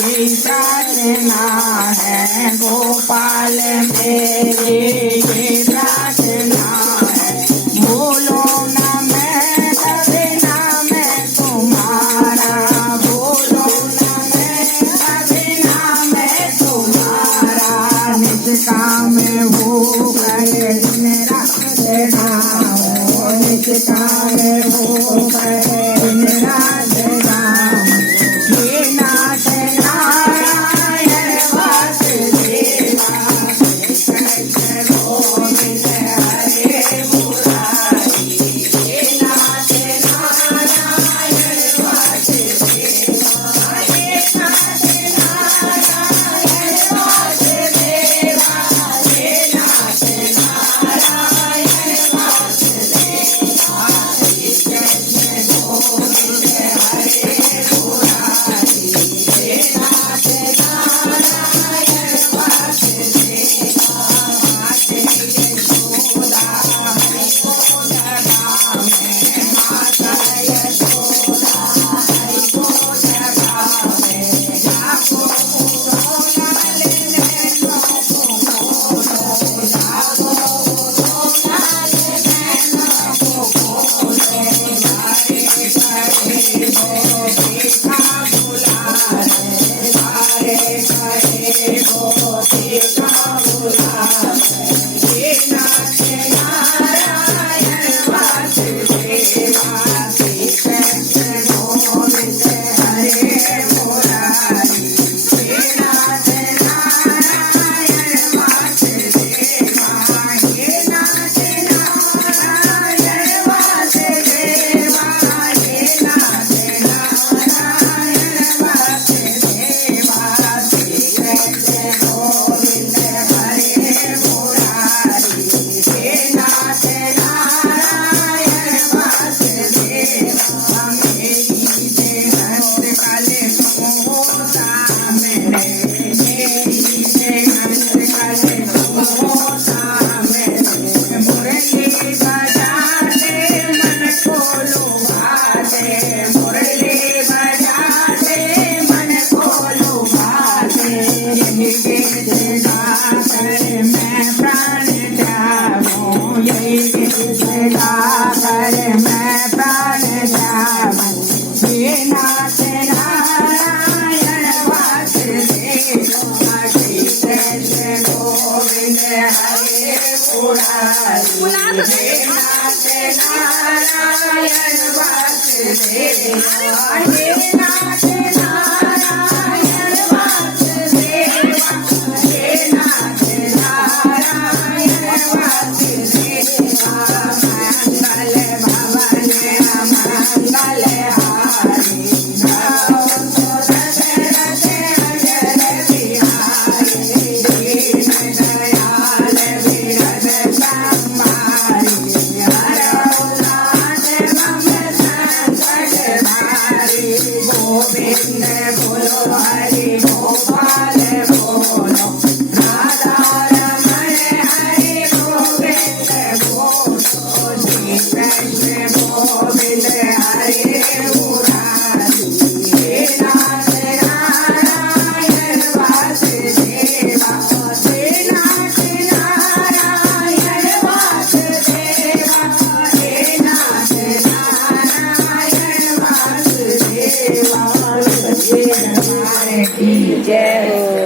ये प्रार्थना है गोपाल मेरी, ये प्रार्थना है। बोलो ना मैं कभी नाम तुम्हारा, बोलो ना मैं कभी नाम तुम्हारा। निज काम हो करे दिन रात देना हो, निज काम हो करे दिन रात देना। हे नाथ नारायण वासुदेवा, कृष्ण गोविंद हरे मुरारी। हे नाथ नारायण वासुदेवा, हे नाथ नारायण वासुदेवा, हे नाथ नारायण वासुदेवा। कृष्ण गोविंद हरे मुरारी। हे नाथ नारायण वासुदेवा, माते यशोदा हरि को जगावे, माता यशोदा हरि को जगावे। जागो सोनाल नैनों को खोलो, जागो सोनाल नैनों को खोलो। बारे करे वो देखा बुलावे, बारे करे वो देखा बुलावे। हे नाथ नारायण वासुदेवा, श्री कृष्ण गोविंद हरे मुरारी। हे नाथ नारायण वासुदेवा, हे नाथ नारायण वासुदेवा, हे नाथ नारायण वासुदेवा। श्री कृष्ण गोविंद हरे मुरारी। हे नाथ नारायण वासुदेवा, मेरी देहंत काले होता मेरे, मेरी देहंत काले होता मेरे। मुरली बजाते मन को लुभाते, मुरली बजाते मन को लुभाते। यही गीत गाकर मैं प्राण त्यागूं, यही गीत गाकर मैं प्राण त्यागूं। हे नाथ नारायण वासुदेवा, श्री कृष्ण गोविंद हरे मुरारी। हे नाथ नारायण वासुदेवा, हे नाथ नारायण वासुदेवा, हे नाथ नारायण वासुदेवा। मंगल भवन मंगल हारी, नमो दशरथ अजर बिहारी। दीन दयाल विरद संहारी, हरौ नाथ मम संकट भारी। गोविंद बोलो हरि गोपाल बोलो, राधा रमण हरि गोविंद बोलो। श्री कृष्ण गोविंद हरे मुरारी। हे नाथ नारायण वासुदेवा, हे नाथ नारायण वासुदेवा, हे नाथ नारायण वासुदेवा। की जय हो।